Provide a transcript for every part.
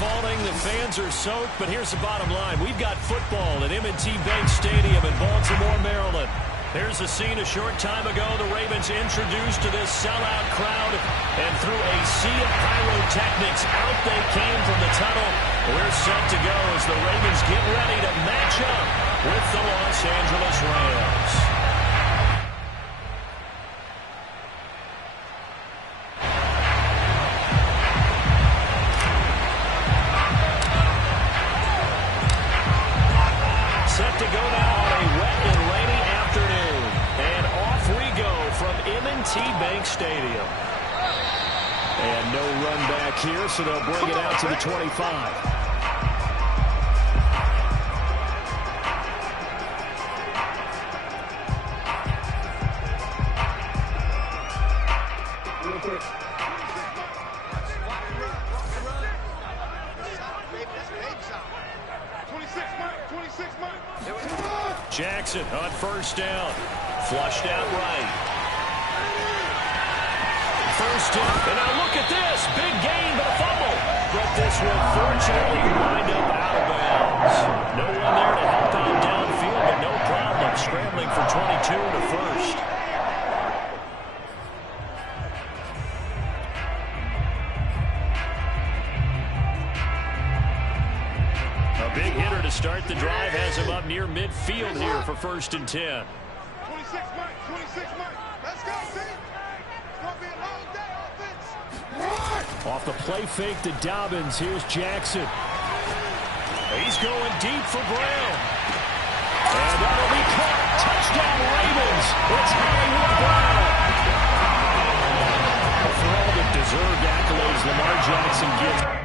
falling, the fans are soaked, but here's the bottom line. We've got football at M&T Bank Stadium in Baltimore, Maryland. Here's a scene a short time ago. The Ravens introduced to this sellout crowd, and through a sea of pyrotechnics, out they came from the tunnel. We're set to go as the Ravens get ready to match up with the Los Angeles Rams. Set to go now on a wet and rainy afternoon. And off we go from M&T Bank Stadium. And no run back here, so they'll bring it out to the 25. Jackson on first down. Flushed out right. First down. And now look at this. Big gain, but a fumble. But this will fortunately wind up out of bounds. No one there to help out downfield, but no problem. Scrambling for 22 to first. A big hitter to start the drive has him up near midfield here for 1st and 10. 26 Mike, 26 Mike. Let's go, team. It's going to be a long day offense. Off the play fake to Dobbins, here's Jackson. He's going deep for Brown. And that'll be caught. Touchdown Ravens. It's Hollywood Brown. For all the deserved accolades Lamar Jackson gets.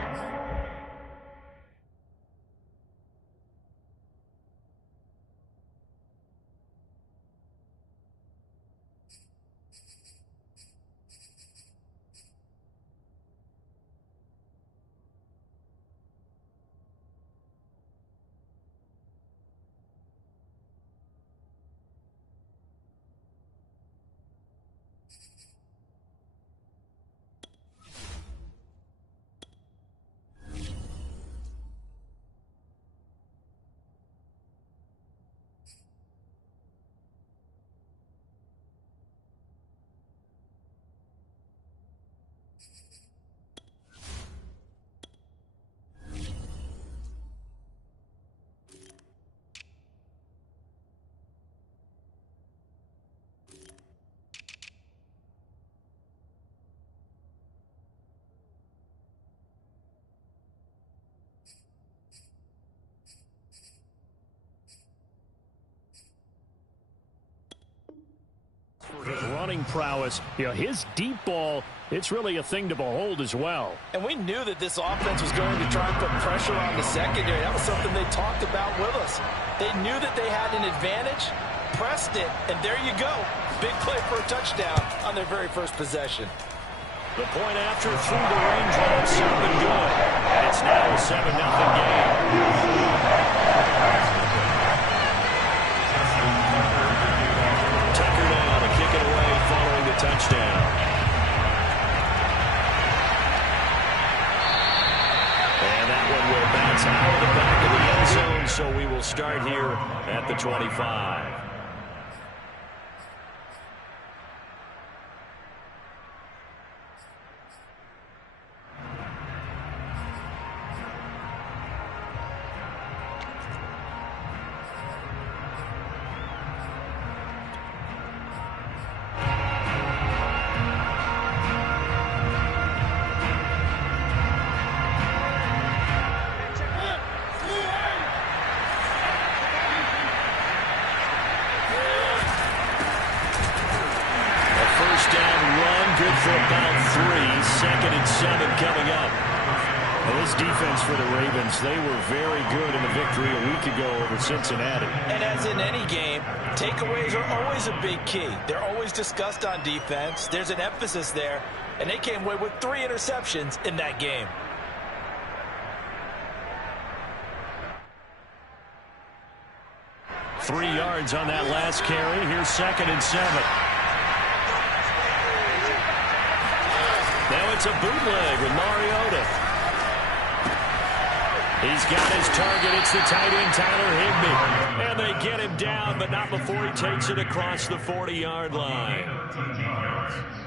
His running prowess, his deep ball, it's really a thing to behold as well. And we knew that this offense was going to try and put pressure on the secondary. That was something they talked about with us. They knew that they had an advantage, pressed it, and there you go. Big play for a touchdown on their very first possession. The point after through the range line, something good. And it's now a 7-0 game. Touchdown. And that one will bounce out of the back of the end zone, so we will start here at the 25. For about 3, 2nd and 7 coming up. Well, this defense for the Ravens, they were very good in the victory a week ago over Cincinnati. And as in any game, takeaways are always a big key. They're always discussed on defense. There's an emphasis there, and they came away with 3 interceptions in that game. Three yards on that last carry. Here's 2nd and 7. Now it's a bootleg with Mariota. He's got his target. It's the tight end, Tyler Higbee. And they get him down, but not before he takes it across the 40-yard line.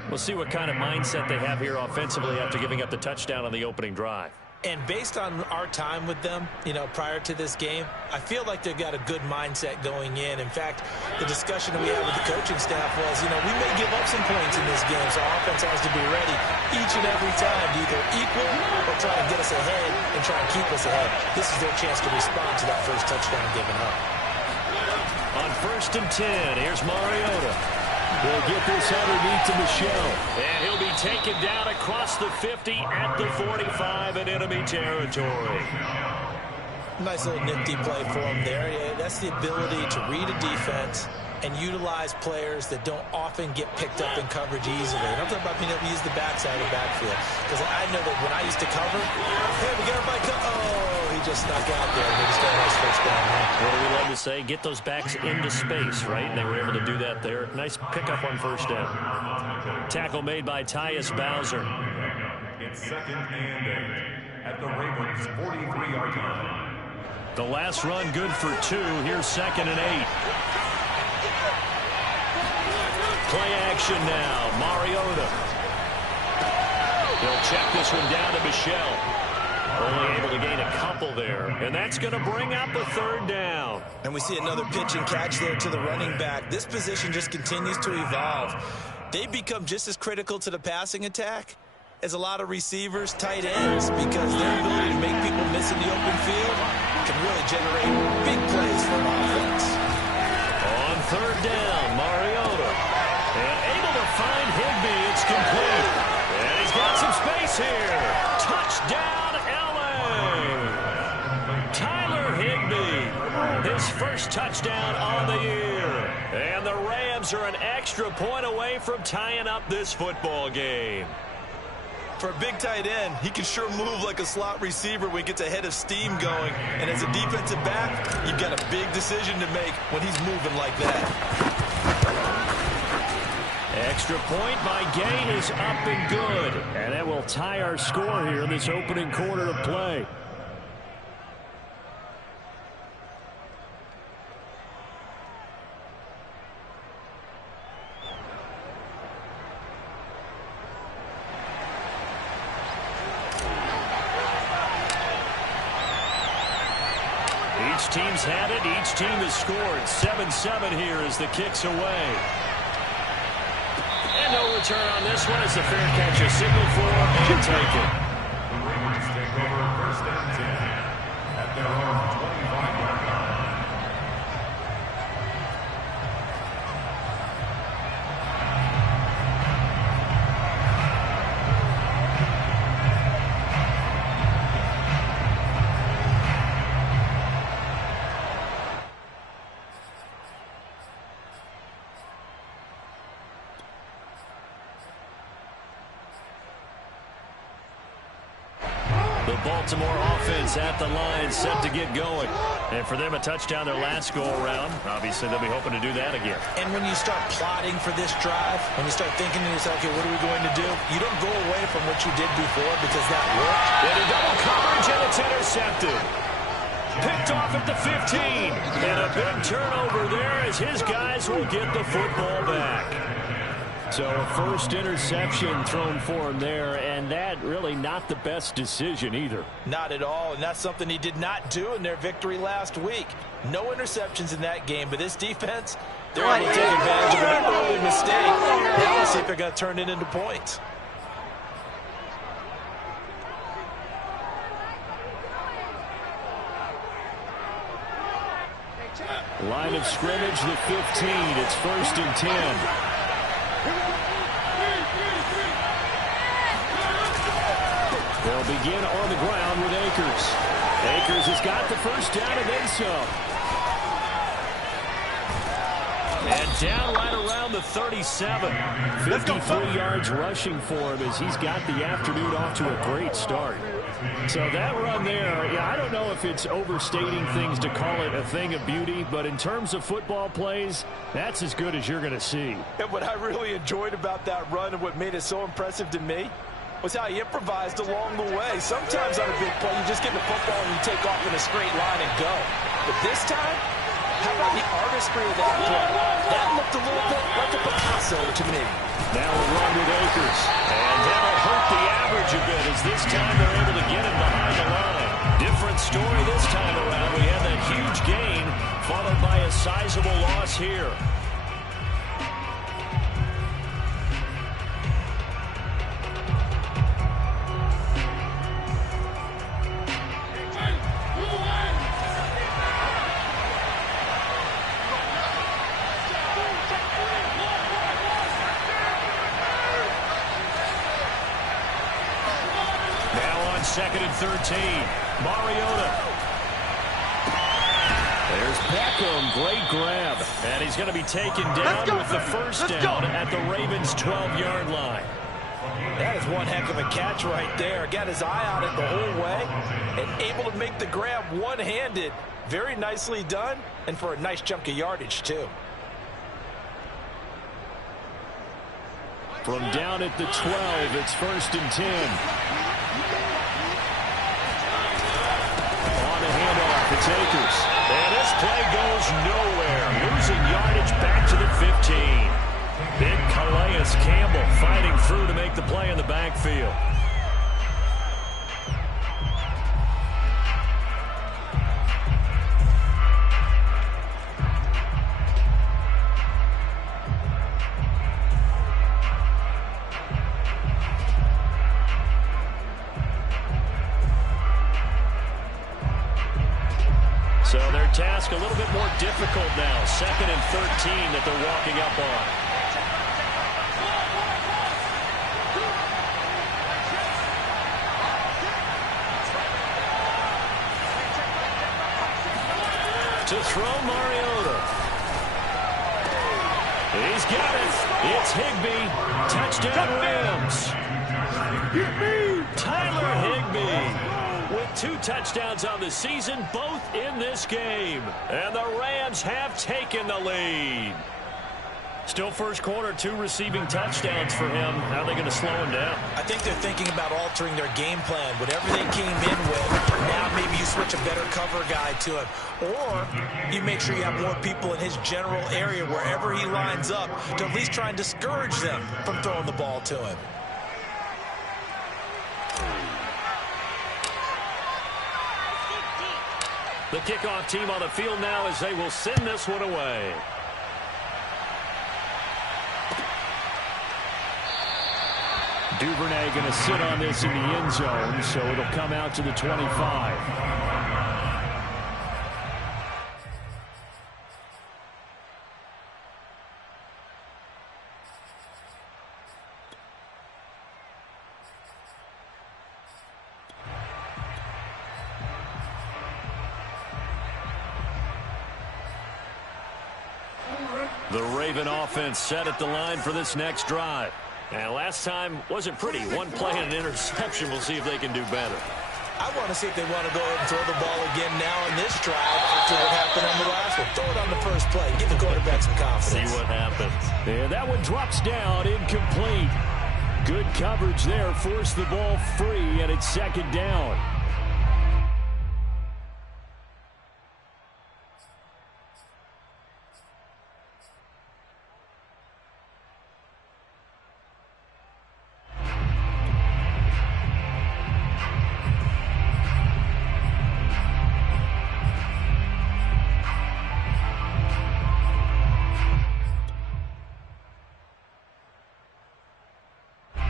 We'll see what kind of mindset they have here offensively after giving up the touchdown on the opening drive. And based on our time with them, prior to this game, I feel like they've got a good mindset going in. In fact, the discussion that we had with the coaching staff was, we may give up some points in this game, so our offense has to be ready each and every time to either equal or try to get us ahead and try and keep us ahead. This is their chance to respond to that first touchdown given up. On 1st and 10, here's Mariota. They'll get this underneath to Michelle. And he'll be taken down across the 50 at the 45 in enemy territory. Nice little nifty play for him there. Yeah, that's the ability to read a defense and utilize players that don't often get picked up in coverage easily. And I'm talking about being able to use the backside of the backfield. Because I know that when I used to cover, hey, we got everybody oh, he just snuck out there. And he just got a nice first down. What do we love to say? Get those backs into space, right? And they were able to do that there. Nice pickup on first down. Tackle made by Tyus Bowser. It's 2nd and 8 at the Ravens' 43-yard line. The last run good for 2. Here's 2nd and 8. Play action now. Mariota. He'll check this one down to Michelle. Only able to gain a couple there. And that's going to bring up a 3rd down. And we see another pitch and catch there to the running back. This position just continues to evolve. They become just as critical to the passing attack as a lot of receivers, tight ends, because their ability to make people miss in the open field can really generate big plays for an offense. On 3rd down, Mariota. And able to find Higbee. It's complete. And he's got some space here. Touchdown, LA. Tyler Higbee. His first touchdown on the year. And the Rams are an extra point away from tying up this football game. For a big tight end, he can sure move like a slot receiver when he gets a head of steam going. And as a defensive back, you've got a big decision to make when he's moving like that. Extra point by Gay is up and good. And that will tie our score here in this opening quarter of play. Each team's had it. Each team has scored. 7-7 here as the kick's away. And no return on this one as the fair catch is signaled for and taken. The Ravens take over 1st and 10 at their own 25-yard line. The Baltimore offense at the line set to get going. And for them, a touchdown their last go-around. Obviously, they'll be hoping to do that again. And when you start plotting for this drive, when you start thinking to yourself, okay, what are we going to do? You don't go away from what you did before because that worked. And a double coverage, and it's intercepted. Picked off at the 15. And a big turnover there as his guys will get the football back. So a first interception thrown for him there, and that really not the best decision either. Not at all, and that's something he did not do in their victory last week. No interceptions in that game, but this defense, they're able to take advantage of an early mistake. Now let's see if they're going to turn it into points. Line of scrimmage, the 15. It's 1st and 10. They'll begin on the ground with Akers. Akers has got the first down and then some. And down right around the 37. 53 yards rushing for him as he's got the afternoon off to a great start. So that run there, yeah, I don't know if it's overstating things to call it a thing of beauty, but in terms of football plays, that's as good as you're going to see. And what I really enjoyed about that run and what made it so impressive to me, was how he improvised along the way. Sometimes on a big play, you just get the football and you take off in a straight line and go. But this time, how about the artistry of that play? That looked a little bit like a Picasso to me. Now a run with Akers. And that'll hurt the average a bit as this time they're able to get him behind the line. Different story this time around. We had that huge gain followed by a sizable loss here. Second and 13. Mariota. There's Beckham. Great grab. And he's going to be taken down with the first down at the Ravens' 12-yard line. That is one heck of a catch right there. Got his eye on it the whole way and able to make the grab one-handed. Very nicely done and for a nice chunk of yardage, too. From down at the 12, it's first and 10. It's Akers. And this play goes nowhere. Losing yardage back to the 15. Big Calais Campbell fighting through to make the play in the backfield. So their task a little bit more difficult now. Second and 13 that they're walking up on. To throw Mariota. He's got it. It's Higbee. Touchdown Rams. Tyler Higbee. With 2 touchdowns on the season, both in this game. And the Rams have taken the lead. Still first quarter, 2 receiving touchdowns for him. How are they going to slow him down? I think they're thinking about altering their game plan. Whatever they came in with, now maybe you switch a better cover guy to him. Or you make sure you have more people in his general area wherever he lines up to at least try and discourage them from throwing the ball to him. The kickoff team on the field now as they will send this one away. Duvernay going to sit on this in the end zone, so it'll come out to the 25. The Raven offense set at the line for this next drive. And last time wasn't pretty. One play and an interception. We'll see if they can do better. I want to see if they want to go ahead and throw the ball again now in this drive after what happened on the last one. Throw it on the first play. Give the quarterback some confidence. See what happens. And that one drops down, incomplete. Good coverage there. Forced the ball free, and it's second down.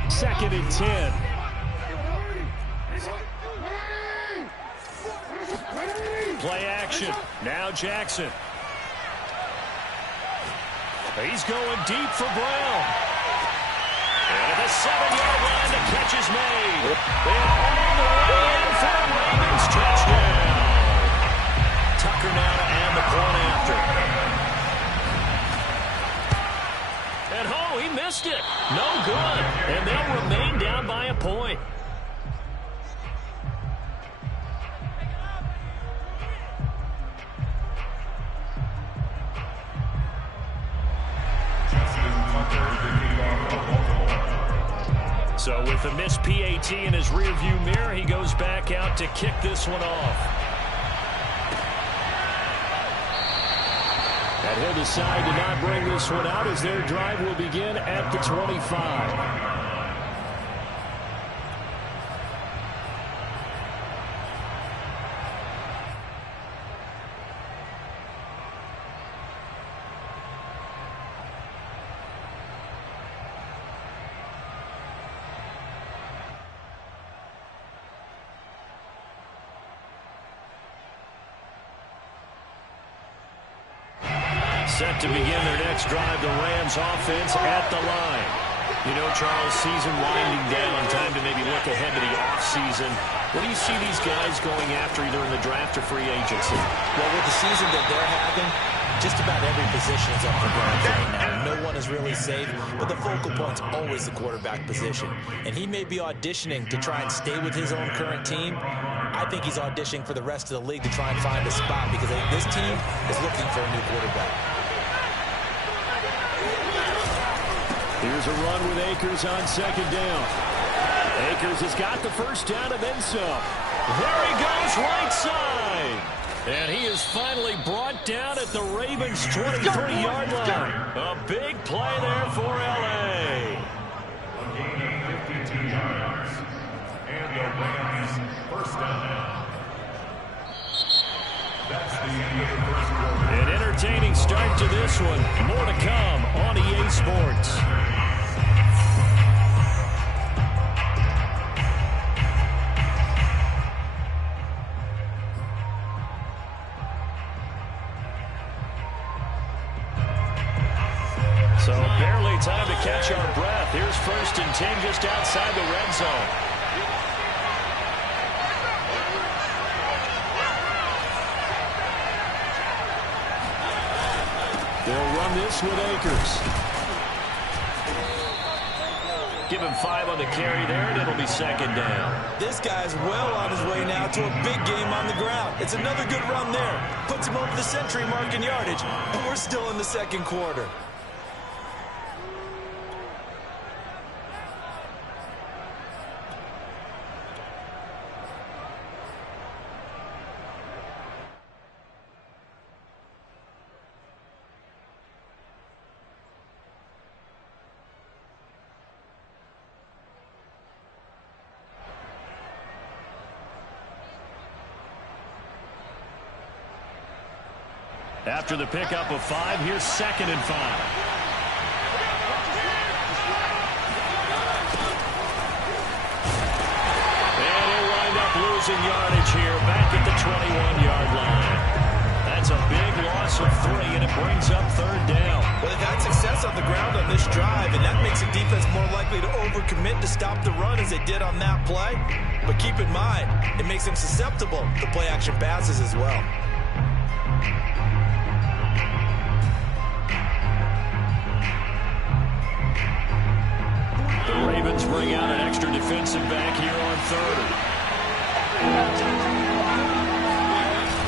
Second and 10. Play action. Now Jackson. He's going deep for Brown. And at the 7-yard line, the catch is made. And all the way in for a Ravens touchdown. Tucker now to add the point after. And oh, he missed it. No good. And they'll remain down by a point. So with the missed PAT in his rearview mirror, he goes back out to kick this one off. And he'll decide to not bring this one out as their drive will begin at the 25. Set to begin their next drive, the Rams offense at the line. You know, Charles, season winding down, time to maybe look ahead to the offseason. What do you see these guys going after either in the draft or free agency? Well, with the season that they're having, just about every position is up for grabs right now. No one is really safe, but the focal point's always the quarterback position. And he may be auditioning to try and stay with his own current team. I think he's auditioning for the rest of the league to try and find a spot because this team is looking for a new quarterback. Here's a run with Akers on second down. Akers has got the first down and then some. There he goes, right side. And he is finally brought down at the Ravens' 23-yard line. A big play there for L.A. A gain of 52 yards. And the Rams first down. That's the end of the first quarter. An entertaining start to this one. More to come on EA Sports. So barely time to catch our breath. Here's 1st and 10 just outside the red zone. They'll run this with Akers. Give him 5 on the carry there, and it'll be second down. This guy's well on his way now to a big game on the ground. It's another good run there. Puts him over the century mark in yardage, and we're still in the second quarter. After the pickup of 5, here's 2nd and 5. And he'll wind up losing yardage here back at the 21-yard line. That's a big loss of 3, and it brings up 3rd down. Well, they've had success on the ground on this drive, and that makes the defense more likely to overcommit to stop the run as they did on that play. But keep in mind, it makes them susceptible to play-action passes as well. The Ravens bring out an extra defensive back here on 3rd.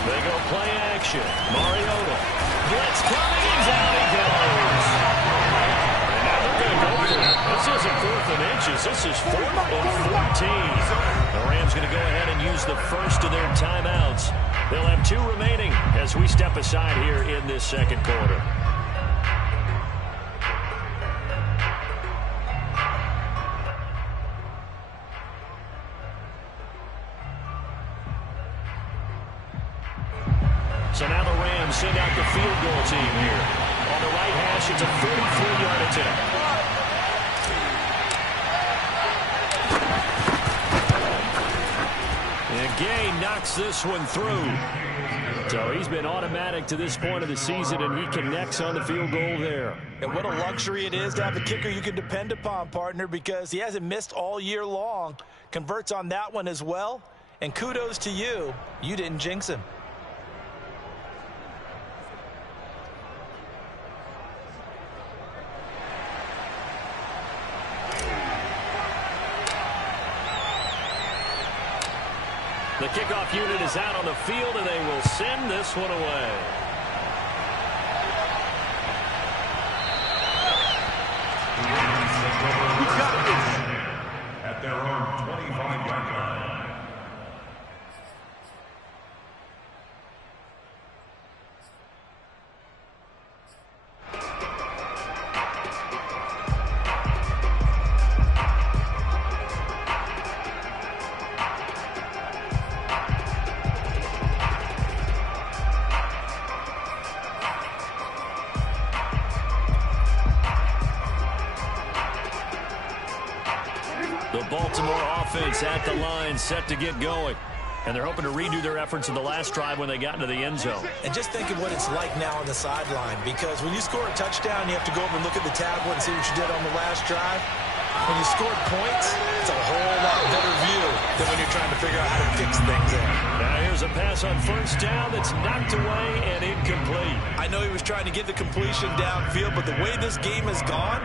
They go play action. Mariota. Blitz coming, and down he goes. And now they're going to go for it. This isn't 4th and inches. This is 4th and 14. The Rams going to go ahead and use the first of their timeouts. They'll have 2 remaining as we step aside here in this second quarter. So now the Rams send out the field goal team here. On the right hash, it's a 33-yard attempt. And Gay knocks this one through. So he's been automatic to this point of the season, and he connects on the field goal there. And what a luxury it is to have a kicker you can depend upon, partner, because he hasn't missed all year long. Converts on that one as well. And kudos to you. You didn't jinx him. The kickoff unit is out on the field, and they will send this one away. offense at the line, set to get going. And they're hoping to redo their efforts in the last drive when they got into the end zone. And just think of what it's like now on the sideline, because when you score a touchdown, you have to go over and look at the tablet and see what you did on the last drive. When you scored points, it's a whole lot better view than when you're trying to figure out how to fix things there. Now here's a pass on first down that's knocked away and incomplete. I know he was trying to get the completion downfield, but the way this game has gone,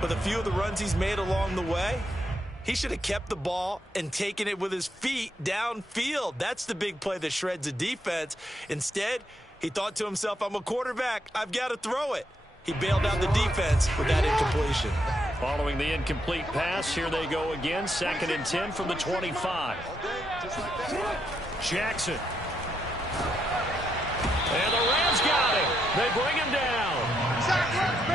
with a few of the runs he's made along the way, he should have kept the ball and taken it with his feet downfield. That's the big play that shreds the defense. Instead, he thought to himself, I'm a quarterback. I've got to throw it. He bailed out the defense with that incompletion. Following the incomplete pass, here they go again. 2nd and 10 from the 25. Jackson. And the Rams got him. They bring him down.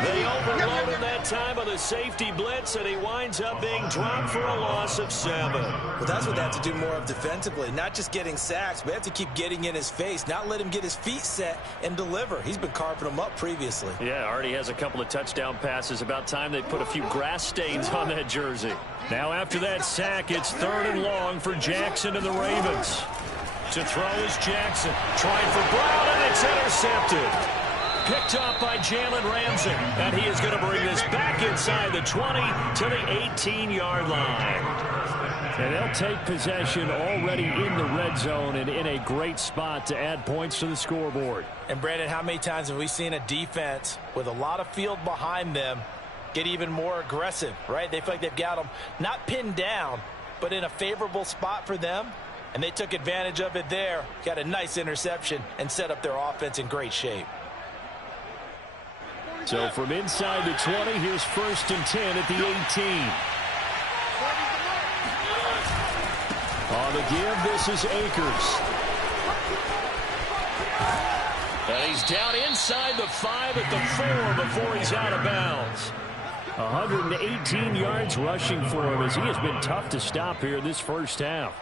They overload him that time with a safety blitz, and he winds up being dropped for a loss of 7. Well, that's what they have to do more of defensively. Not just getting sacks, but they have to keep getting in his face, not let him get his feet set and deliver. He's been carving them up previously. Yeah, already has a couple of touchdown passes. About time they put a few grass stains on that jersey. Now after that sack, it's 3rd and long for Jackson and the Ravens. To throw is Jackson. Trying for Brown, and it's intercepted. Picked up by Jalen Ramsey, and he is going to bring this back inside the 20 to the 18-yard line. And they'll take possession already in the red zone and in a great spot to add points to the scoreboard. And, Brandon, how many times have we seen a defense with a lot of field behind them get even more aggressive, right? They feel like they've got them not pinned down, but in a favorable spot for them, and they took advantage of it there, got a nice interception, and set up their offense in great shape. So from inside the 20, here's 1st and 10 at the 18. On the give, this is Akers. And he's down inside the 5 at the 4 before he's out of bounds. 118 yards rushing for him as he has been tough to stop here this first half.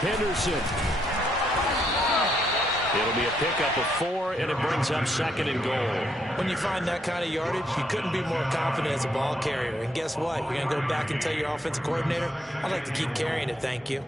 Henderson. It'll be a pickup of 4, and it brings up 2nd and goal. When you find that kind of yardage, you couldn't be more confident as a ball carrier. And guess what? You're going to go back and tell your offensive coordinator, I'd like to keep carrying it, thank you.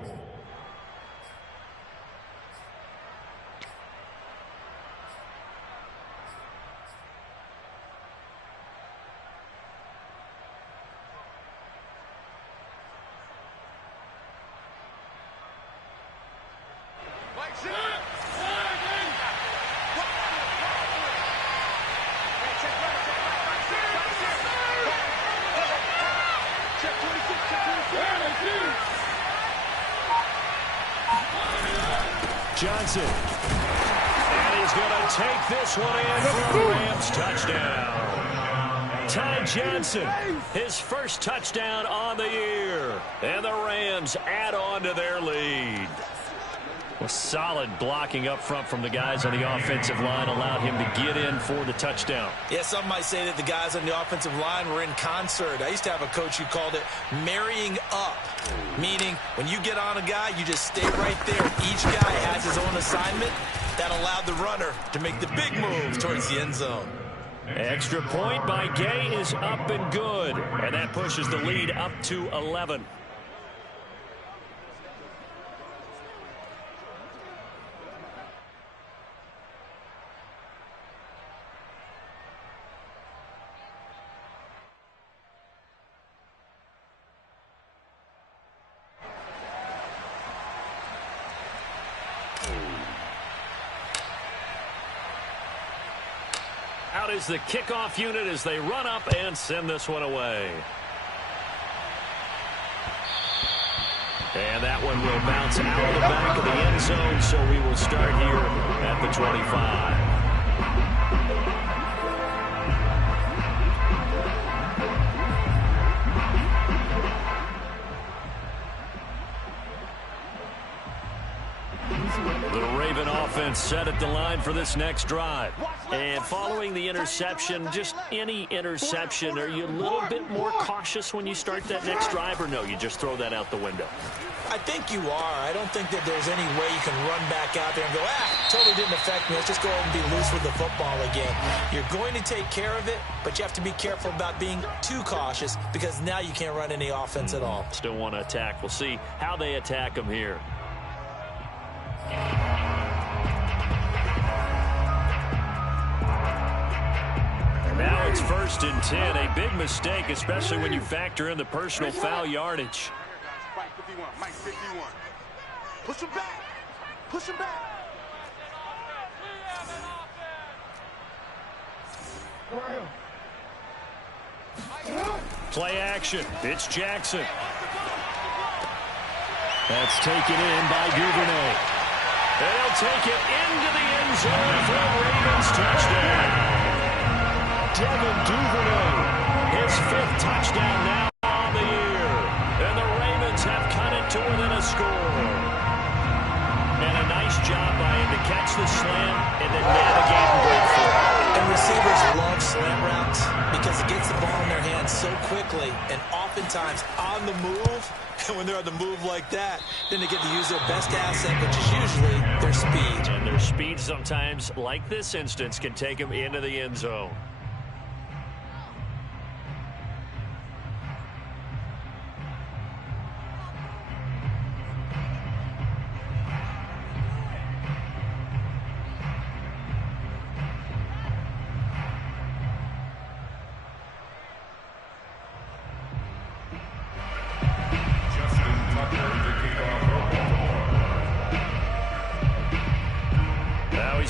Johnson. And he's going to take this one in for a Rams touchdown. Ty Johnson, his first touchdown on the year. And the Rams add on to their lead. Well, solid blocking up front from the guys on the offensive line allowed him to get in for the touchdown. Yeah, some might say that the guys on the offensive line were in concert. I used to have a coach who called it marrying up, meaning when you get on a guy, you just stay right there. Each guy has his own assignment. That allowed the runner to make the big move towards the end zone. Extra point by Gay is up and good, and that pushes the lead up to 11. Out is the kickoff unit as they run up and send this one away. And that one will bounce out of the back of the end zone, so we will start here at the 25. The Raven offense set at the line for this next drive. And following the interception, just any interception, are you a little bit more cautious when you start that next drive, or no, you just throw that out the window? I think you are. I don't think that there's any way you can run back out there and go, totally didn't affect me. Let's just go ahead and be loose with the football again. You're going to take care of it, but you have to be careful about being too cautious because now you can't run any offense at all. Still want to attack. We'll see how they attack them here. Now it's 1st and 10. A big mistake, especially when you factor in the personal foul yardage. Mike 51. Mike 51. Push him back. Push him back. Play action. It's Jackson. That's taken in by Duvernay. And he'll take it into the end zone for a Ravens touchdown. Devin Duvernay, his 5th touchdown now on the year. And the Ravens have cut it to within a score. And a nice job by him to catch the slam and then navigate and break through. And receivers love slant routes because it gets the ball in their hands so quickly and oftentimes on the move. And when they're on the move like that, then they get to use their best asset, which is usually their speed. And their speed sometimes, like this instance, can take them into the end zone.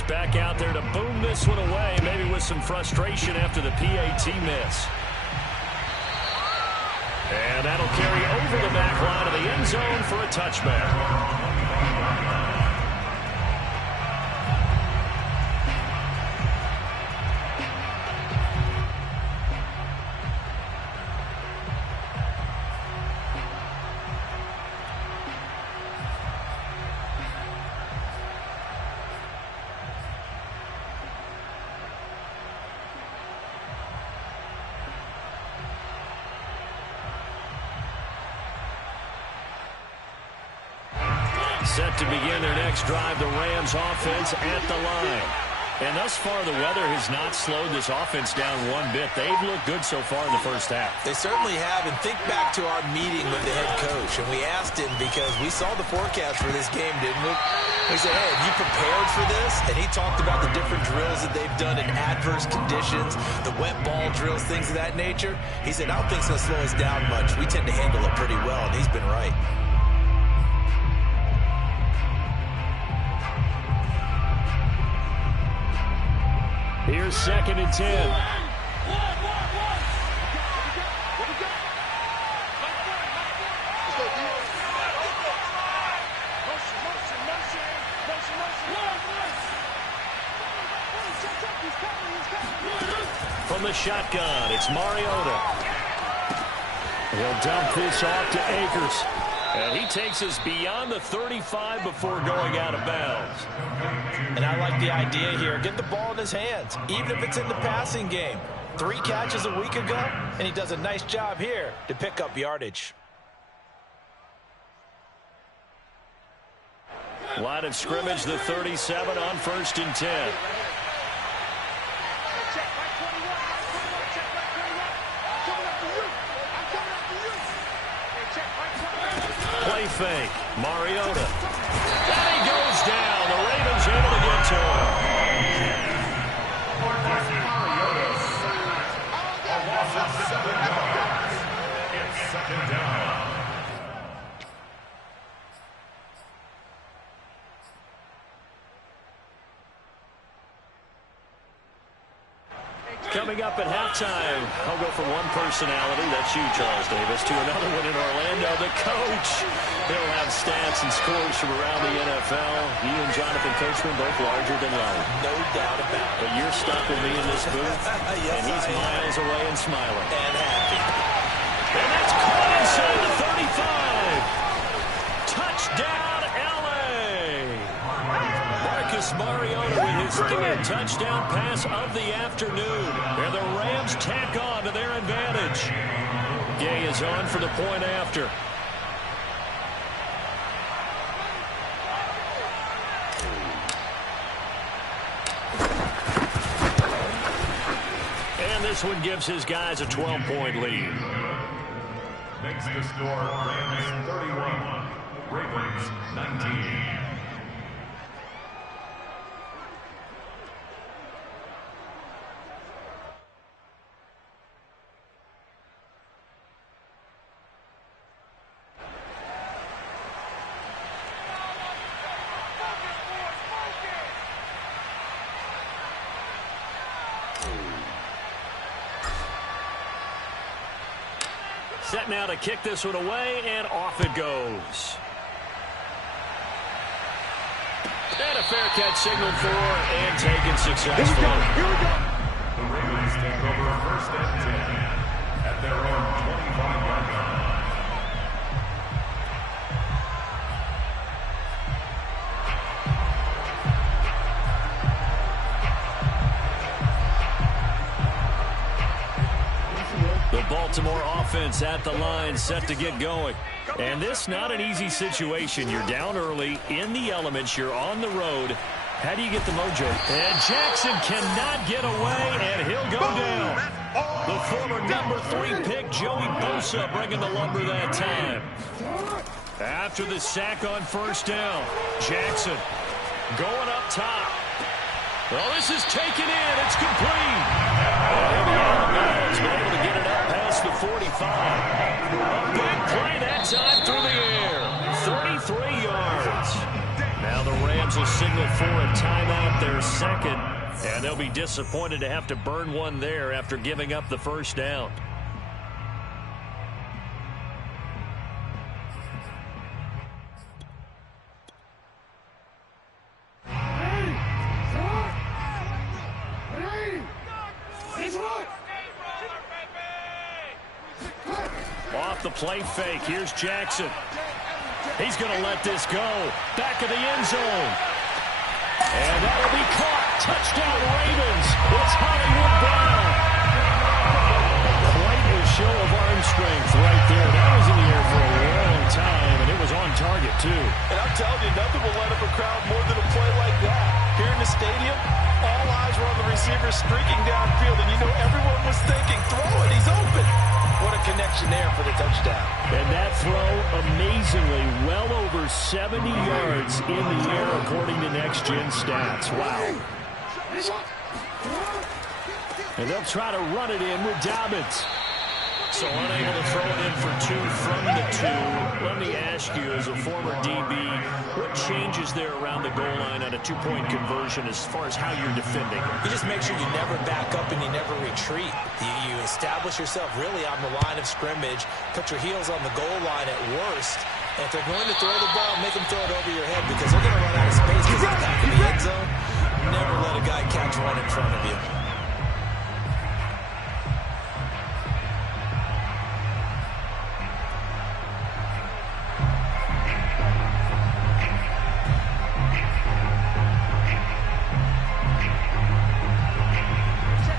Back out there to boom this one away, maybe with some frustration after the PAT miss. And that'll carry over the back line of the end zone for a touchback. Set to begin their next drive, the Rams offense at the line. And thus far, the weather has not slowed this offense down one bit. They've looked good so far in the first half. They certainly have. And think back to our meeting with the head coach. And we asked him because we saw the forecast for this game, didn't we? We said, hey, have you prepared for this? And he talked about the different drills that they've done in adverse conditions, the wet ball drills, things of that nature. He said, I don't think it's going to slow us down much. We tend to handle it pretty well, and he's been right. Here's 2nd and 10. From the shotgun, it's Mariota. He'll dump this off to Akers. And he takes us beyond the 35 before going out of bounds. And I like the idea here. Get the ball in his hands, even if it's in the passing game. 3 catches a week ago, and he does a nice job here to pick up yardage. Line of scrimmage, the 37 on 1st and 10. Play fake. Mariota. And he goes down. The Ravens able to get to him. It's 2nd down. Coming up at halftime, I'll go from one personality, that's you, Charles Davis, to another one in Orlando, the coach. He'll have stats and scores from around the NFL. You and Jonathan Coachman both larger than life. No doubt about it. But you're stuck with me in this booth, Yes, and he's miles away and smiling. And happy. And that's caught inside the 35. Touchdown, L.A. Marcus Mariota with his third touchdown pass of the afternoon. And the Rams tack on to their advantage. Gay is on for the point after. And this one gives his guys a 12-point lead. Makes the score Rams 31, Ravens 19. Set now to kick this one away, and off it goes. And a fair catch signaled for and taken successfully. Here we go. The Ravens take over first and 10 at their own 25-yard line. The Baltimore offense at the line, set to get going. And this not an easy situation. You're down early, in the elements, you're on the road. How do you get the mojo? And Jackson cannot get away, and he'll go down. The former number 3 pick, Joey Bosa, bringing the lumber that time. After the sack on first down, Jackson going up top. Well, this is taken in. It's complete. And the out of bounds, been able to get it up past the 45. A big play that time through the air. 33 yards. Now the Rams will signal for a timeout, their second. And they'll be disappointed to have to burn one there after giving up the first down. Off the play fake. Here's Jackson. He's going to let this go. Back of the end zone. And that will be caught. Touchdown, Ravens. It's Hollywood Brown. Quite a show of arm strength right there. That was in the air for a long time, and it was on target, too. And I'm telling you, nothing will light up a crowd more than a play like that. Here in the stadium, all eyes were on the receiver streaking downfield, and you know everyone was thinking, throw it, he's open. What a connection there for the touchdown. And that throw, amazingly, well over 70 yards in the air, according to Next Gen Stats. Wow. And they'll try to run it in with Dobbins. So unable to throw it in for 2 from the 2. Let me ask you, as a former DB, what changes there around the goal line on a 2-point conversion as far as how you're defending? You just make sure you never back up and you never retreat. You establish yourself really on the line of scrimmage, put your heels on the goal line at worst. And if they're going to throw the ball, make them throw it over your head because they're going to run out of space because of the back of the end zone. Never let a guy catch one in front of you.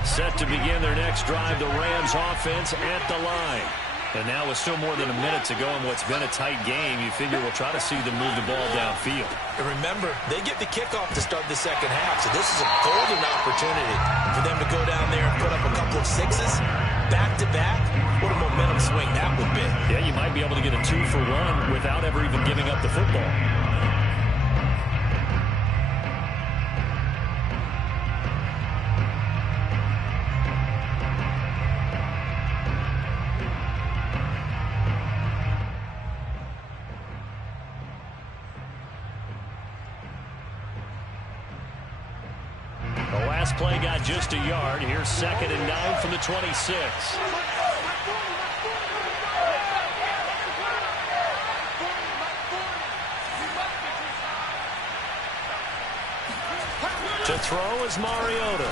Set to begin their next drive, the Rams offense at the line. And now with still more than a minute to go in what's been a tight game, you figure we'll try to see them move the ball downfield. And remember, they get the kickoff to start the second half, so this is a golden opportunity for them to go down there and put up a couple of sixes back-to-back. What a momentum swing that would be. Yeah, you might be able to get a 2 for 1 without ever even giving up the football. Pass play got just a yard. Here's 2nd and 9 from the 26. To throw is Mariota.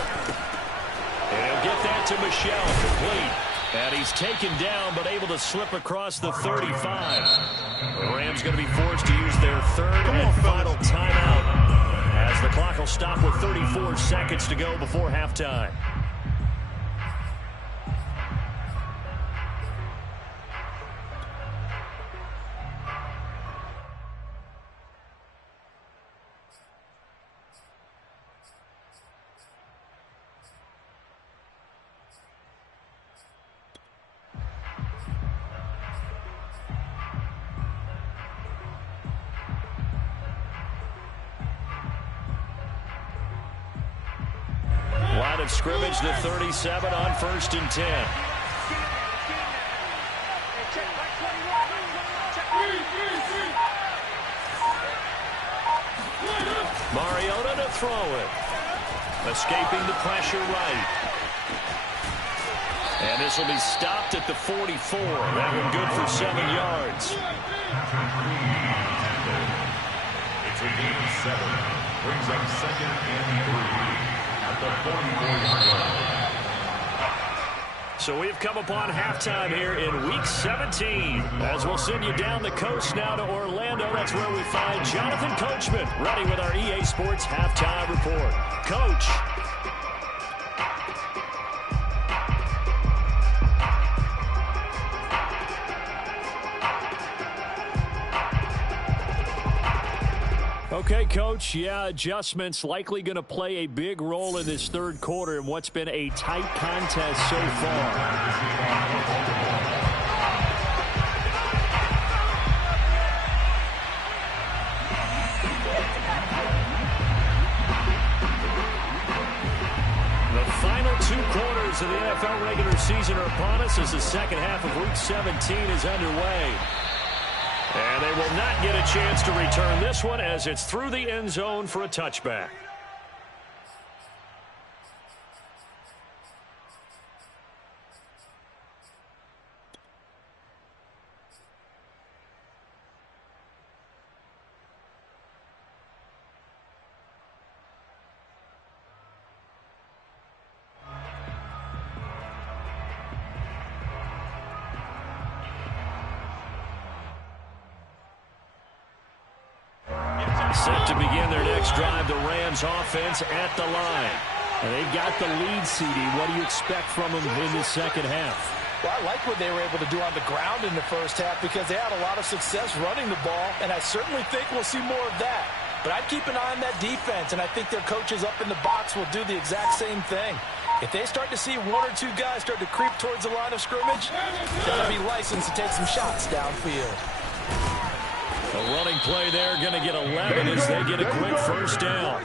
And he'll get that to Michel, complete. And he's taken down, but able to slip across the 35. The Rams going to be forced to use their 3rd and final timeout, as the clock will stop with 34 seconds to go before halftime. Line of scrimmage, the 37 on 1st and 10. Mariota to throw it. Escaping the pressure right. And this will be stopped at the 44. That one good for 7 yards. It's a gain of 7. Brings up 2nd and 3. At the 44-yard line. So we've come upon halftime here in Week 17. As we'll send you down the coast now to Orlando. That's where we find Jonathan Coachman ready with our EA Sports Halftime Report. Coach. Okay, Coach, yeah, adjustments likely going to play a big role in this 3rd quarter in what's been a tight contest so far. The final 2 quarters of the NFL regular season are upon us as the 2nd half of Week 17 is underway. And they will not get a chance to return this one as it's through the end zone for a touchback. Set to begin their next drive, the Rams offense at the line. And they've got the lead, CD. What do you expect from them in the 2nd half? Well, I like what they were able to do on the ground in the 1st half because they had a lot of success running the ball, and I certainly think we'll see more of that. But I'd keep an eye on that defense, and I think their coaches up in the box will do the exact same thing. If they start to see 1 or 2 guys start to creep towards the line of scrimmage, they'll be licensed to take some shots downfield. A running play there, going to get 11 as they get a quick 1st down.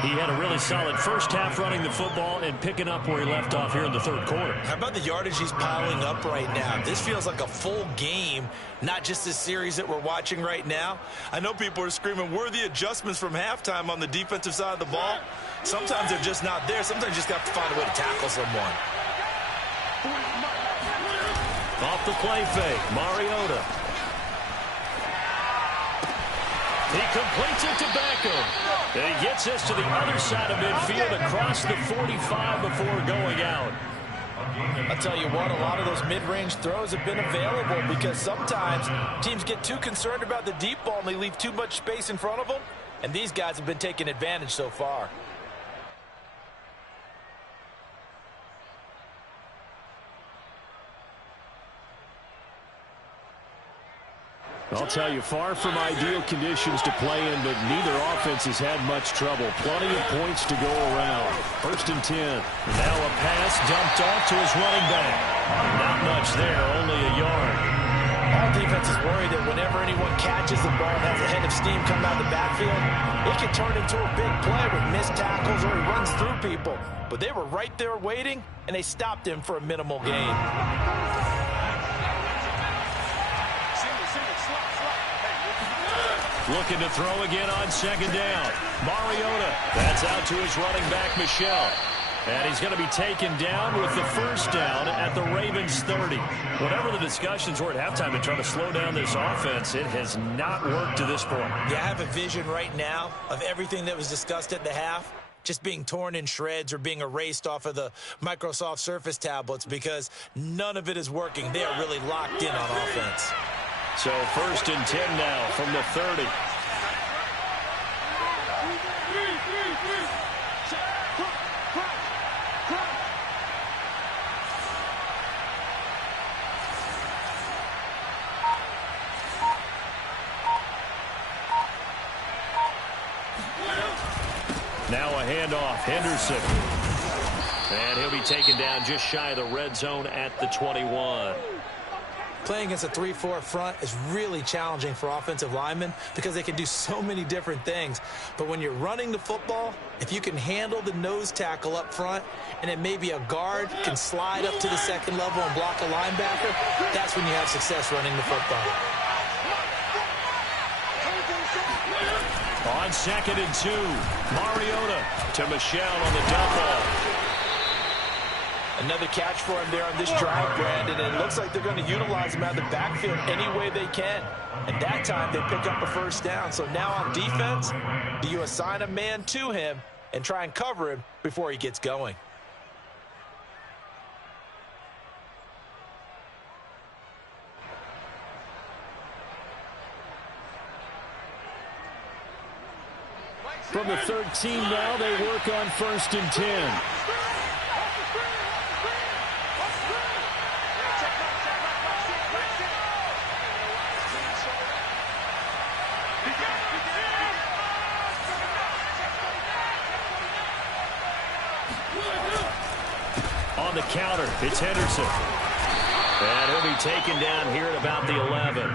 He had a really solid 1st half running the football and picking up where he left off here in the 3rd quarter. How about the yardage he's piling up right now? This feels like a full game, not just this series that we're watching right now. I know people are screaming, where are the adjustments from halftime on the defensive side of the ball? Sometimes they're just not there. Sometimes you just got to find a way to tackle someone. Off the play fake, Mariota. He completes it to Beckham. And he gets us to the other side of midfield across the 45 before going out. I'll tell you what, a lot of those mid-range throws have been available because sometimes teams get too concerned about the deep ball and they leave too much space in front of them. And these guys have been taking advantage so far. I'll tell you, far from ideal conditions to play in, but neither offense has had much trouble. Plenty of points to go around. 1st and 10. Now a pass dumped off to his running back. Not much there, only a yard. All defenses worry that whenever anyone catches the ball and has a head of steam come out of the backfield, it can turn into a big play with missed tackles or he runs through people. But they were right there waiting, and they stopped him for a minimal gain. Looking to throw again on second down. Mariota. That's out to his running back, Michel. And he's going to be taken down with the first down at the Ravens 30. Whatever the discussions were at halftime to try to slow down this offense, it has not worked to this point. Yeah, I have a vision right now of everything that was discussed at the half just being torn in shreds or being erased off of the Microsoft Surface tablets because none of it is working. They are really locked in on offense. So 1st and 10 now from the 30. Now a handoff, Henderson. And he'll be taken down just shy of the red zone at the 21. Playing against a 3-4 front is really challenging for offensive linemen because they can do so many different things. But when you're running the football, if you can handle the nose tackle up front and then maybe a guard can slide up to the second level and block a linebacker, that's when you have success running the football. On 2nd and 2, Mariota to Michel on the dump ball. Another catch for him there on this drive, Brandon, and it looks like they're going to utilize him out of the backfield any way they can. And that time they pick up a first down. So now on defense, do you assign a man to him and try and cover him before he gets going? From the 13 now, they work on 1st and 10. On the counter, it's Henderson. And he'll be taken down here at about the 11.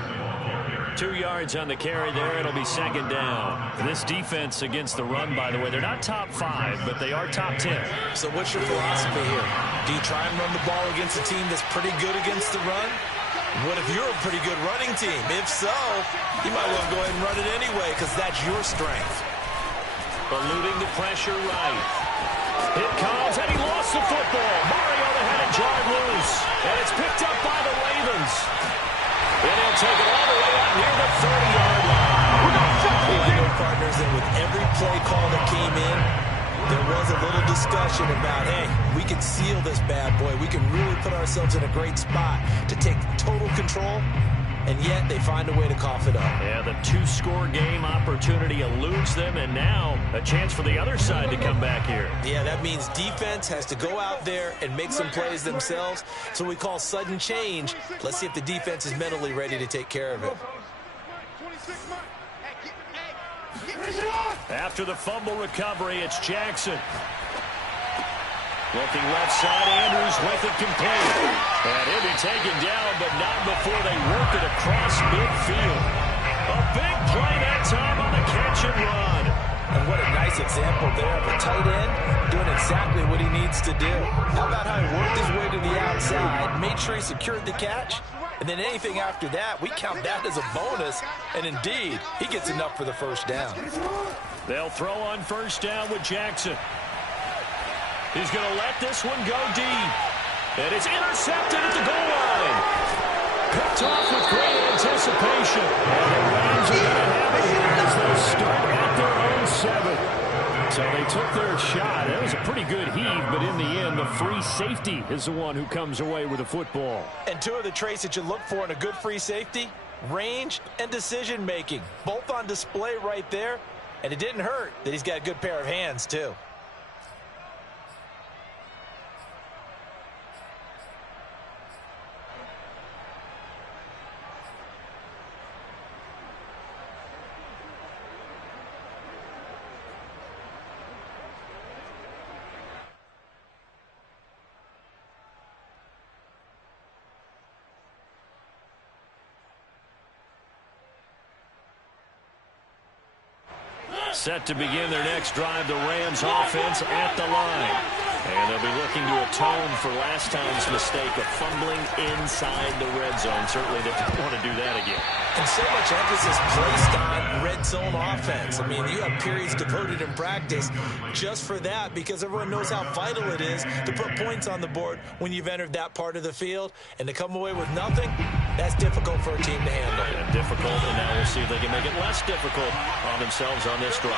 2 yards on the carry there. It'll be 2nd down. This defense against the run, by the way, they're not top 5, but they are top 10. So what's your philosophy here? Do you try and run the ball against a team that's pretty good against the run? What if you're a pretty good running team? If so, you might want to go ahead and run it anyway because that's your strength. Eluding the pressure right. It comes, and he lost the football. Mariota had it jarred loose, and it's picked up by the Ravens. And he'll take it all the way out near the 30-yard line. Well, I know, partners, that with every play call that came in, there was a little discussion about, hey, we can seal this bad boy. We can really put ourselves in a great spot to take total control, and yet they find a way to cough it up. Yeah, the 2-score game opportunity eludes them, and now a chance for the other side to come back here. Yeah, that means defense has to go out there and make some plays themselves. So we call sudden change. Let's see if the defense is mentally ready to take care of it. After the fumble recovery, it's Jackson. Looking left side, Andrews with it complete. And he'll be taken down, but not before they work it across midfield. A big play that time on the catch and run. And what a nice example there of a tight end doing exactly what he needs to do. How about how he worked his way to the outside, made sure he secured the catch, and then anything after that, we count that as a bonus. And indeed, he gets enough for the first down. They'll throw on 1st down with Jackson. He's going to let this one go deep. And it's intercepted at the goal line. Picked off with great anticipation. And the Rams are going to have it here as they start at their own 7. So they took their shot. It was a pretty good heave, but in the end, the free safety is the one who comes away with the football. And 2 of the traits that you look for in a good free safety, range and decision-making, both on display right there. And it didn't hurt that he's got a good pair of hands, too. Set to begin their next drive, the Rams offense at the line. And they'll be looking to atone for last time's mistake of fumbling inside the red zone. Certainly they don't want to do that again. And so much emphasis placed on red zone offense. I mean, you have periods devoted in practice just for that because everyone knows how vital it is to put points on the board when you've entered that part of the field. And to come away with nothing, that's difficult for a team to handle. Yeah, difficult, and now we'll see if they can make it less difficult on themselves on this drive.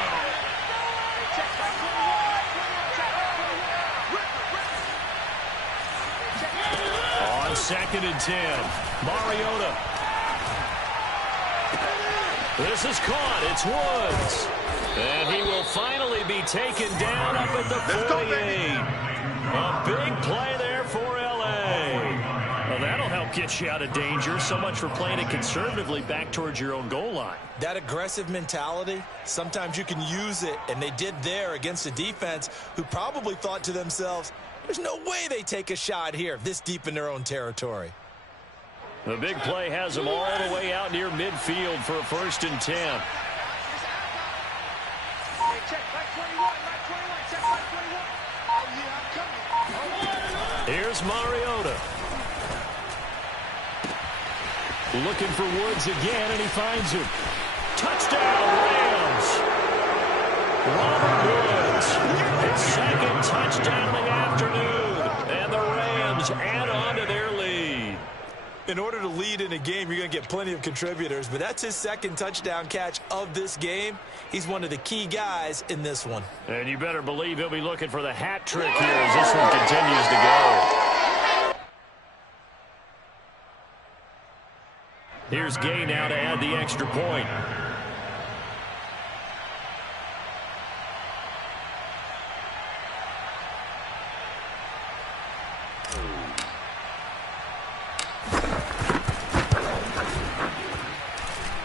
On 2nd and 10, Mariota. This is caught. It's Woods. And he will finally be taken down up at the 48. A big play there for L.A. Well, that'll help get you out of danger. So much for playing it conservatively back towards your own goal line. That aggressive mentality, sometimes you can use it, and they did there against a defense who probably thought to themselves, there's no way they take a shot here this deep in their own territory. The big play has them all the way out near midfield for a 1st and 10. Here's Mariota. Looking for Woods again, and he finds him. Touchdown, Rams. Robert Woods, his 2nd touchdown of the afternoon. And the Rams add on to their lead. In order to lead in a game, you're going to get plenty of contributors, but that's his 2nd touchdown catch of this game. He's one of the key guys in this one. And you better believe he'll be looking for the hat trick here as this one continues to go. Here's Gay now to add the extra point.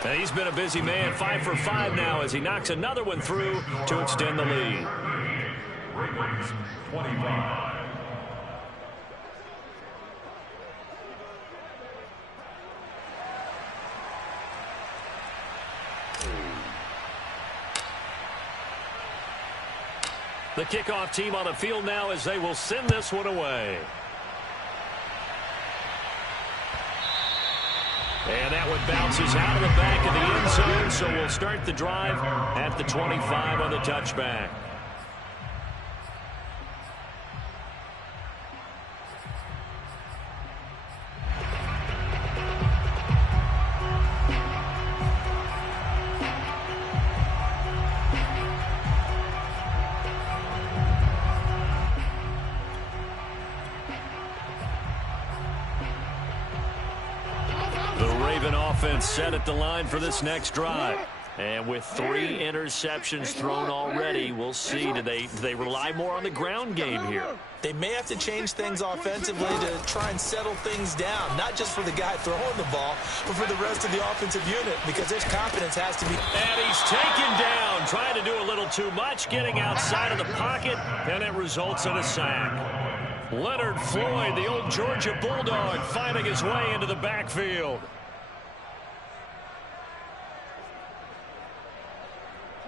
And he's been a busy man, 5 for 5 now as he knocks another one through to extend the lead. Ravens 25. The kickoff team on the field now as they will send this one away. And that one bounces out of the back of the end zone, so we'll start the drive at the 25 on the touchback. Offense set at the line for this next drive. And with 3 interceptions thrown already, we'll see. Do they rely more on the ground game here? They may have to change things offensively to try and settle things down, not just for the guy throwing the ball, but for the rest of the offensive unit, because their confidence has to be. And he's taken down, trying to do a little too much, getting outside of the pocket, and it results in a sack. Leonard Floyd, the old Georgia Bulldog, finding his way into the backfield.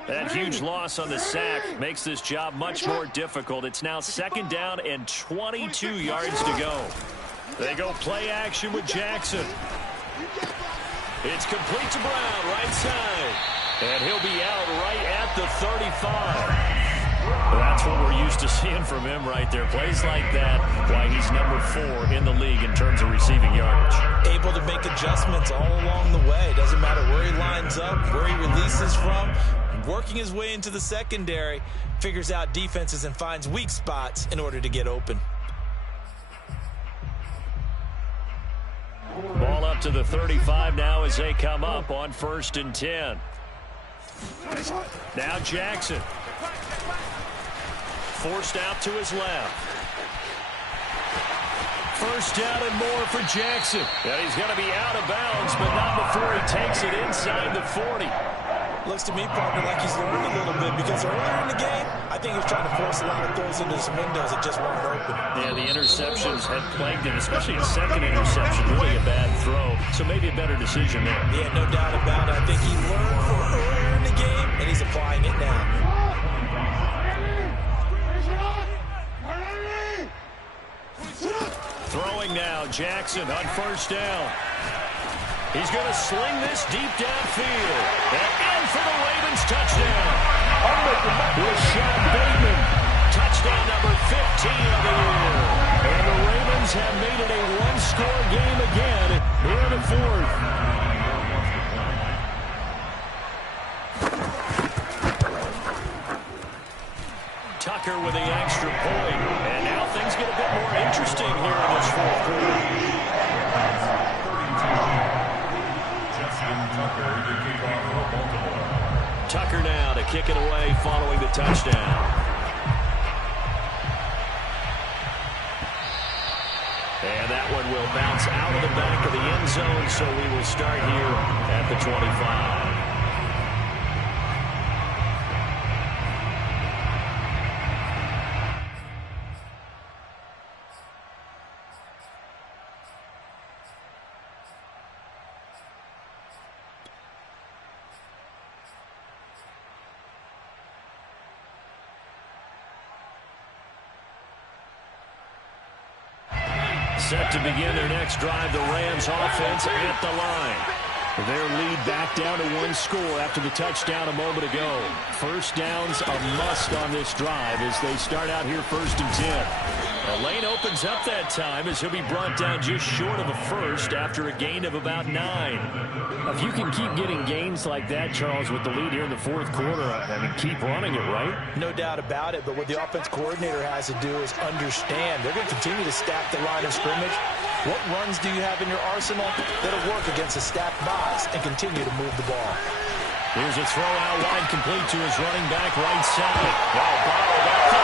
That huge loss on the sack makes this job much more difficult. It's now 2nd down and 22 yards to go. They go play action with Jackson. It's complete to Brown, right side. And he'll be out right at the 35. That's what we're used to seeing from him right there. Plays like that, why he's number 4 in the league in terms of receiving yardage. Able to make adjustments all along the way. Doesn't matter where he lines up, where he releases from. Working his way into the secondary, figures out defenses and finds weak spots in order to get open. Ball up to the 35 now as they come up on 1st and 10. Now Jackson. Forced out to his left. 1st down and more for Jackson. And he's going to be out of bounds, but not before he takes it inside the 40. Looks to me, partner, like he's learned a little bit, because earlier in the game, I think he was trying to force a lot of throws into some windows that just weren't open. Yeah, the interceptions had plagued him, especially a 2nd interception. Really a bad throw, so maybe a better decision there. Yeah, no doubt about it. I think he learned from earlier in the game, and he's applying it now. Throwing now, Jackson on first down. He's going to sling this deep downfield. And in for the Ravens touchdown. Rashad Bateman, touchdown number 15 of the year. And the Ravens have made it a one-score game again here in the fourth. Tucker with the extra point. And now things get a bit more interesting here in this fourth quarter. Tucker now to kick it away following the touchdown. And that one will bounce out of the back of the end zone, so we will start here at the 25. Set to begin their next drive, the Rams offense at the line. Their lead back down to one score after the touchdown a moment ago. First down's a must on this drive as they start out here 1st and 10. The lane opens up that time as he'll be brought down just short of a first after a gain of about 9. If you can keep getting gains like that, Charles, with the lead here in the fourth quarter, I mean, keep running it, right? No doubt about it, but what the offense coordinator has to do is understand they're going to continue to stack the line of scrimmage. What runs do you have in your arsenal that'll work against a stacked box and continue to move the ball? Here's a throw out wide, complete to his running back right side. Wow, bottled up.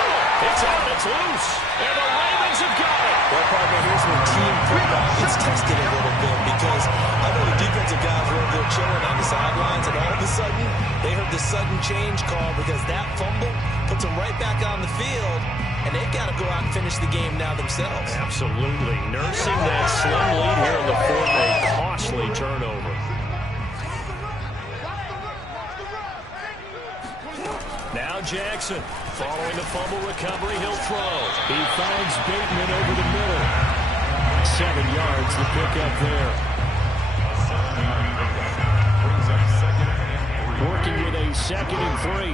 It's out, it's loose, and the Ravens have got it. Well, partner, here's where team football gets tested a little bit because I know the defensive guys were over there chilling on the sidelines, and all of a sudden, they heard the sudden change call because that fumble puts them right back on the field, and they've got to go out and finish the game now themselves. Absolutely. Nursing that slim lead here in the fourth, a costly turnover. Now Jackson, following the fumble recovery, he'll throw. He finds Bateman over the middle. 7 yards, the pickup there. Working with a 2nd and 3.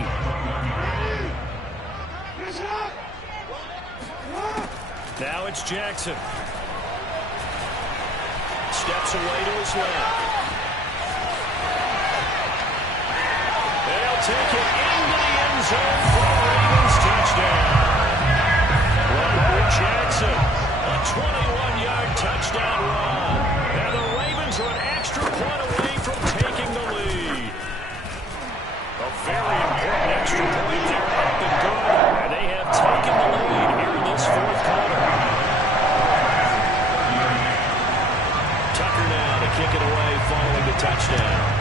Now it's Jackson. Steps away to his left. They'll take it into the end zone for the Ravens touchdown. Lamar Jackson, a 21-yard touchdown run. And the Ravens are an extra point away from taking the lead. A very important extra point there, up and good. And they have taken the lead here in this fourth quarter. Tucker now to kick it away following the touchdown.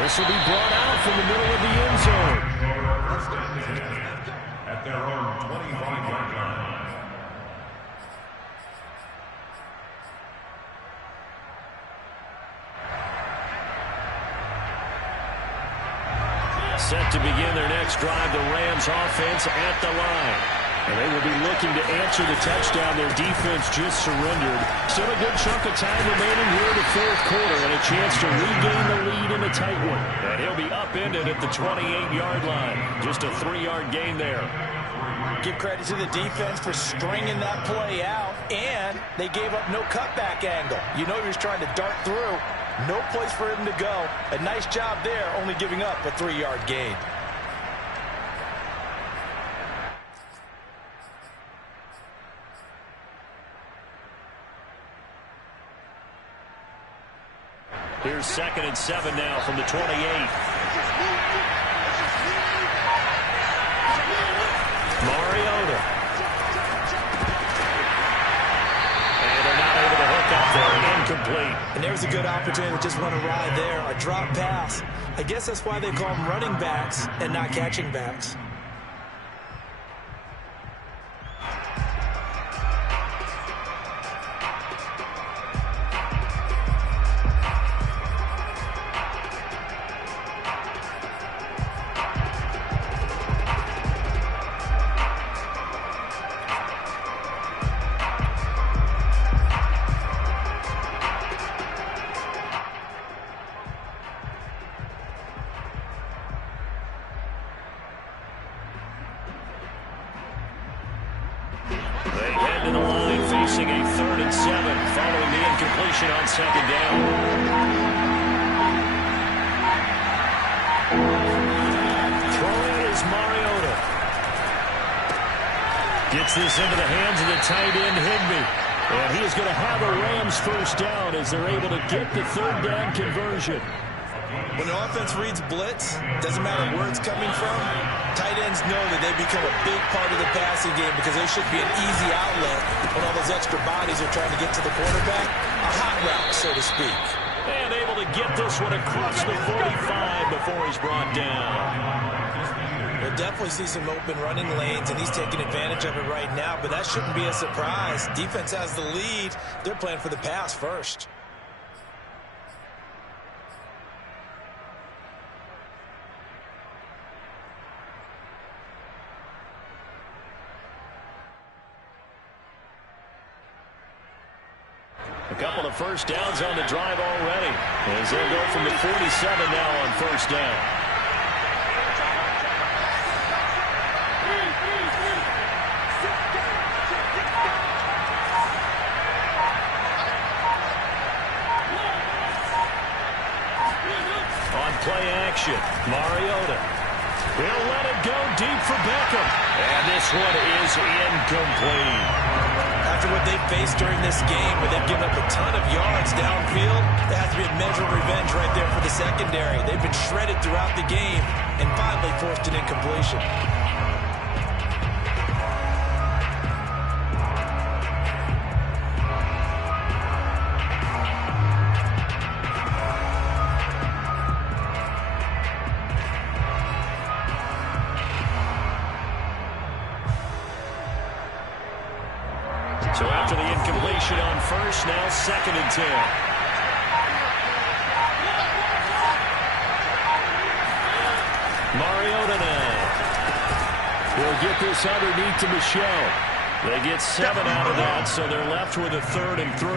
This will be brought out from the middle of the end zone. At their own 25-yard line. Set to begin their next drive, the Rams offense at the line. And they will be looking to answer the touchdown their defense just surrendered. Still a good chunk of time remaining here in the fourth quarter and a chance to regain the lead in a tight one. And he'll be upended at the 28-yard line. Just a 3-yard gain there. Give credit to the defense for stringing that play out, and they gave up no cutback angle. You know he was trying to dart through. No place for him to go. A nice job there, only giving up a 3-yard gain. Here's 2nd and 7 now from the 28. Mariota. And they're not able to hook up there. Incomplete. And there was a good opportunity to just run a ride there. A drop pass. I guess that's why they call them running backs and not catching backs. head to the line, facing a 3rd and 7, following the incompletion on 2nd down. Throwing is Mariota. Gets this into the hands of the tight end, Higbee. And he is going to have a Rams 1st down as they're able to get the 3rd down conversion. When the offense reads blitz, doesn't matter where it's coming from, tight ends know that they become a big part of the passing game because they should be an easy outlet when all those extra bodies are trying to get to the quarterback. A hot route, so to speak. And able to get this one across the 45 before he's brought down. We'll definitely see some open running lanes, and he's taking advantage of it right now, but that shouldn't be a surprise. Defense has the lead. They're playing for the pass first. A couple of 1st downs on the drive already, as they'll go from the 47 now on 1st down. On play action, Mariota. He'll let it go deep for Beckham. And this one is incomplete. After what they've faced during this game, where they've given up a ton of yards downfield, there has to be a measure of revenge right there for the secondary. They've been shredded throughout the game and finally forced an incompletion. So after the incompletion on 1st, now 2nd and 10. Mariota now. He'll get this underneath to Michelle. They get 7 out of that, so they're left with a 3rd and 3.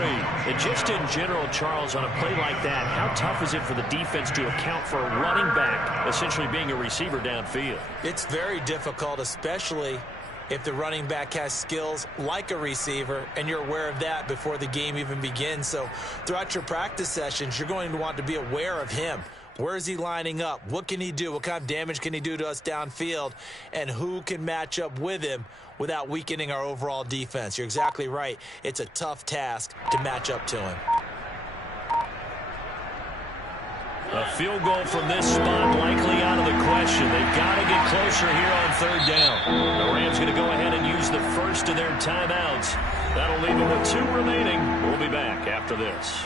And just in general, Charles, on a play like that, how tough is it for the defense to account for a running back essentially being a receiver downfield? It's very difficult, especially if the running back has skills like a receiver, and you're aware of that before the game even begins. So throughout your practice sessions, you're going to want to be aware of him. Where is he lining up? What can he do? What kind of damage can he do to us downfield? And who can match up with him without weakening our overall defense? You're exactly right. It's a tough task to match up to him. A field goal from this spot likely out of the question. They've got to get closer here on 3rd down. The Rams going to go ahead and use the first of their timeouts. That'll leave them with 2 remaining. We'll be back after this.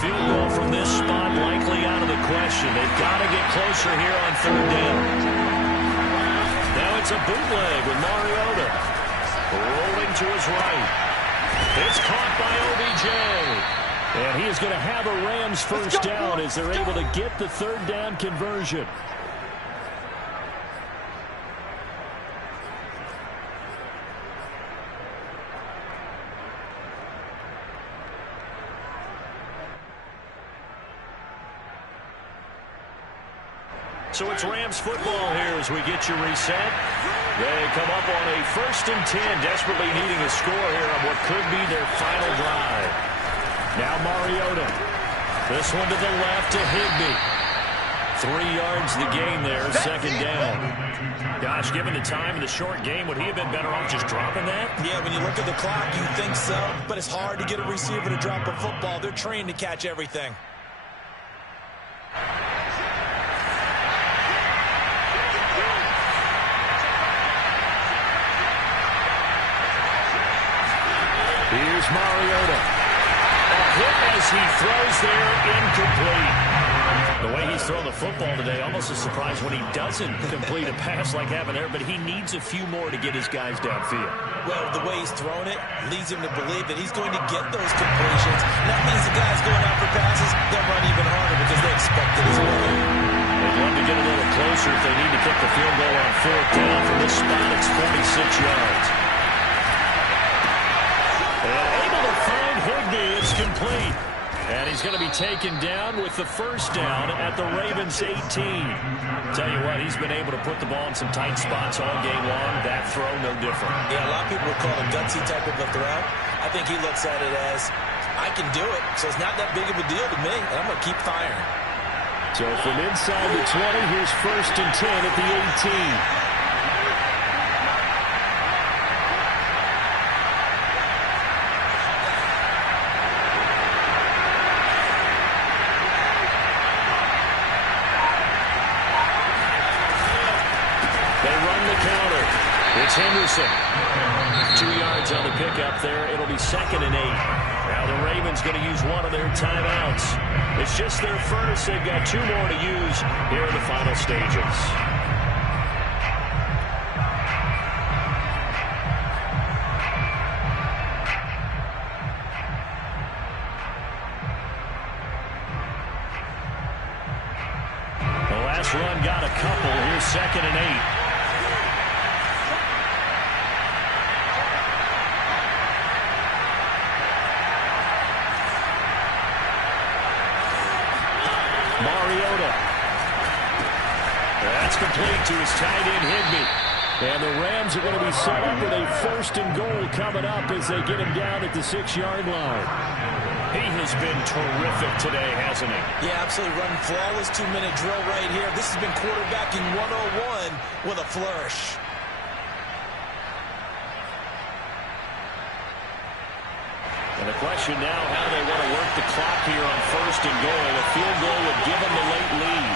Field goal from this spot likely out of the question. They've got to get closer here on 3rd down. Now it's a bootleg with Mariota. Rolling to his right. It's caught by OBJ. And he is going to have a Rams 1st down as they're able to get the 3rd down conversion. So it's Rams football here as we get you reset. They come up on a 1st and 10, desperately needing a score here on what could be their final drive. Now Mariota. This one to the left to Higbee. 3 yards the gain there, 2nd down. Gosh, given the time and the short game, would he have been better off just dropping that? Yeah, when you look at the clock, you think so. But it's hard to get a receiver to drop a football. They're trained to catch everything. Here's Mariota. A hit as he throws there, incomplete. The way he's thrown the football today, almost a surprise when he doesn't complete a pass like having there, but he needs a few more to get his guys downfield. Well, the way he's thrown it leads him to believe that he's going to get those completions. And that means the guys going out for passes, they'll run even harder because they expect it as well. They'd love to get a little closer if they need to kick the field goal on 4th down. From this spot, it's 46 yards. And able to find Higbee. It's complete. And he's going to be taken down with the first down at the Ravens' 18. Tell you what, he's been able to put the ball in some tight spots all game long. That throw, no different. Yeah, a lot of people would call it a gutsy type of a throw. I think he looks at it as, I can do it, so it's not that big of a deal to me, and I'm going to keep firing. So from inside the 20, here's 1st and 10 at the 18. It's Henderson. 2 yards on the pickup there. It'll be 2nd and 8. Now the Ravens going to use one of their timeouts. It's just their first. They've got 2 more to use here in the final stages. The last run got a couple. Here's 2nd and 8. That's complete to his tight end, Higbee. And the Rams are going to be set up with a 1st and goal coming up as they get him down at the 6-yard line. He has been terrific today, hasn't he? Yeah, absolutely. Running flawless 2-minute drill right here. This has been quarterbacking 101 with a flourish. And the question now, how they want to work the clock here on 1st and goal. A field goal would give them the late lead.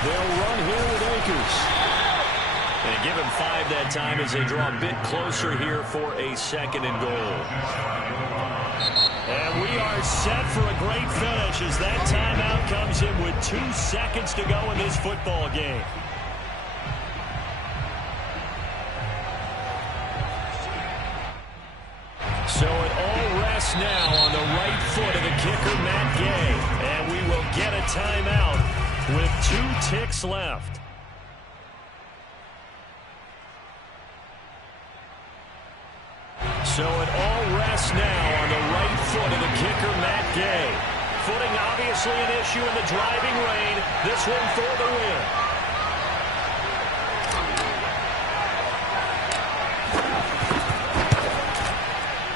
They'll run here with Akers. And give him 5 that time as they draw a bit closer here for a 2nd and goal. And we are set for a great finish as that timeout comes in with 2 seconds to go in this football game. So it all rests now on the right foot of the kicker, Matt Gay. And we will get a timeout with 2 ticks left. So it all rests now on the right foot of the kicker, Matt Gay. Footing obviously an issue in the driving rain. This one for the win.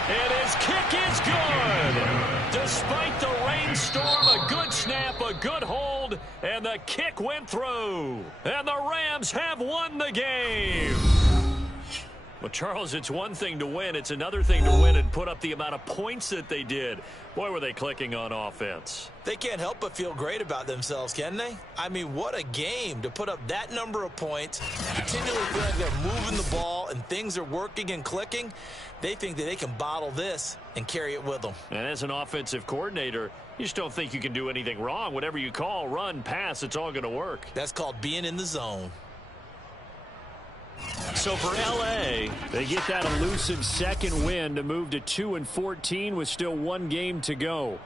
And his kick is good. Despite the rainstorm, a good snap, a good hold, and the kick went through. And the Rams have won the game. Well, Charles, it's one thing to win. It's another thing to win and put up the amount of points that they did. Boy, were they clicking on offense. They can't help but feel great about themselves, can they? I mean, what a game to put up that number of points, continually feel like they're moving the ball and things are working and clicking. They think that they can bottle this and carry it with them. And as an offensive coordinator, you just don't think you can do anything wrong. Whatever you call, run, pass, it's all going to work. That's called being in the zone. So for L.A., they get that elusive 2nd win to move to 2-14 with still 1 game to go.